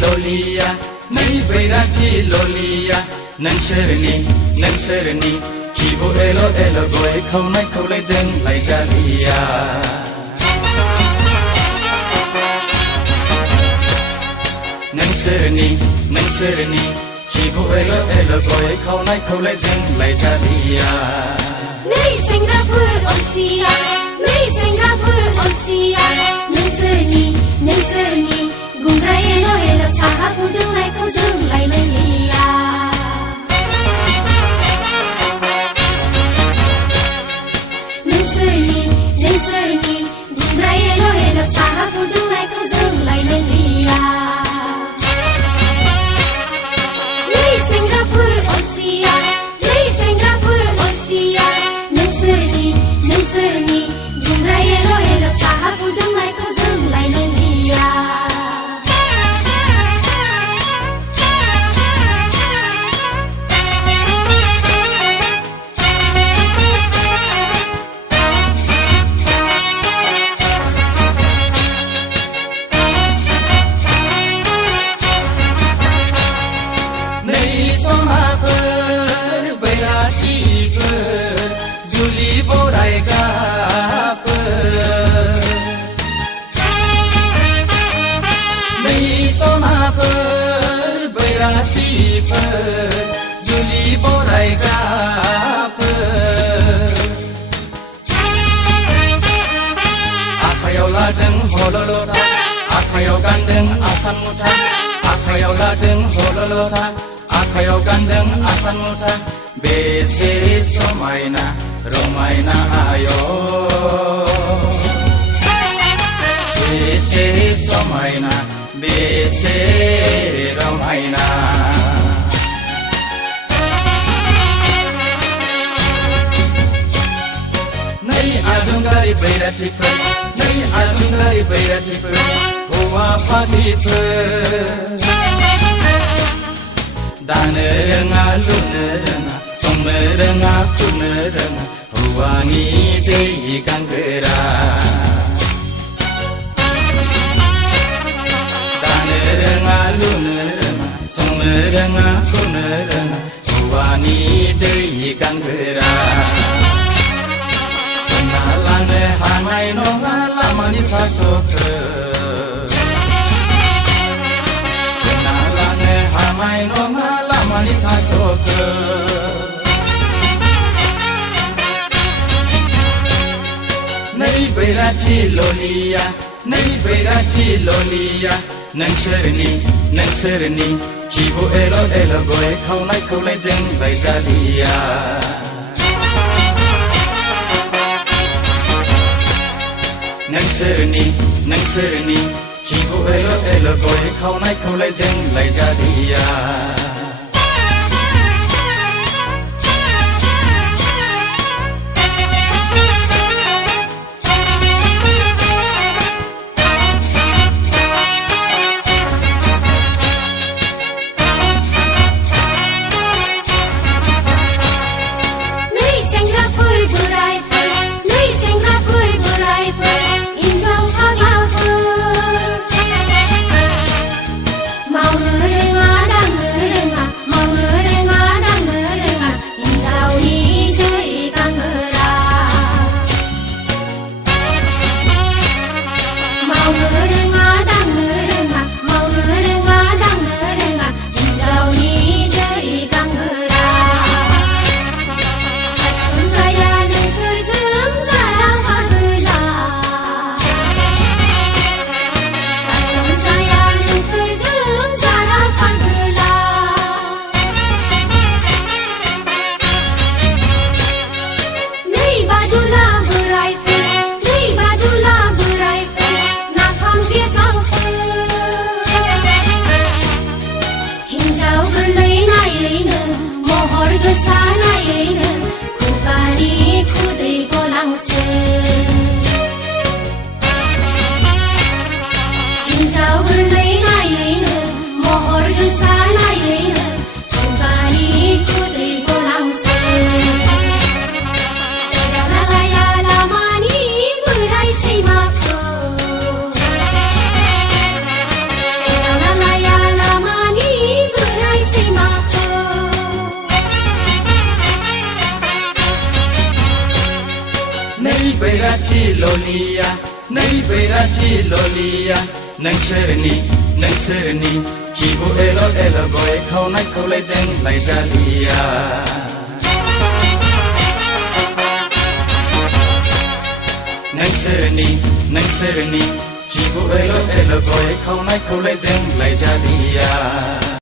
ललिया नै बैराथि ललिया नोंसोरनि खिबु एल' एल' गय खावनाय खावलायजों लायजालिया नोंसोरनि खिबु एल' एल' गय खावनाय खावलायजों लायजालिया नै सेंग्राफोर अलसिया नोंसोरनि गुंग्रा एल' एल' साहा फुदुंनायखौ जों लायलिया नोंसोरनि गुंग्रा एल' एल' साहा फुदुंनायखौ जों लायलिया नै सेंग्राफोर अलसिया नोंसोरनि गुंग्रा एल' एल' साहा फुदुंनायखौ जों लायलिया नै समाफोर बैराथिफोर जुलि बरायगाफोर नै समाफोर बैराथिफोर जुलि बरायगाफोर आखायाव लादों हल'लथा आखायाव गानदों आसान मुथा आखायाव लादों हल'लथा आखायाव गानदों आसान मुथा बेसे समायना रमायना आय बेसे समायना बेसे रमायना नै आदुंगारि बैराथिफोर हौवा फाग्लिफोर दानो रोङा लुनो रोङा संनो रोङा खुरनो रोङा हौवानि दै गांगोरा दानो रोङा लुनो रोङा संनो रोङा खुरनो रोङा हौवानि दै गांगोरा होना लानो हानाय नङा लामानि थास'खौ होना लानो हानाय नङा लामानि थास'खौ नै बैराथि ललिया नोंसोरनि खिबु एल' एल' गय खावनाय खावलायजों लायजालिया नोंसोरनि खिबु एल' एल' गय खावनाय खावलायजों लायजालिया बैराथि ललिया नै बैराथि ललिया नोंसोरनि खिबु एल' गय खावनायखौलाय जोंलाय जालिया नोंसोरनि खिबु एल' गय खावनायखौलाय जोंलाय जालिया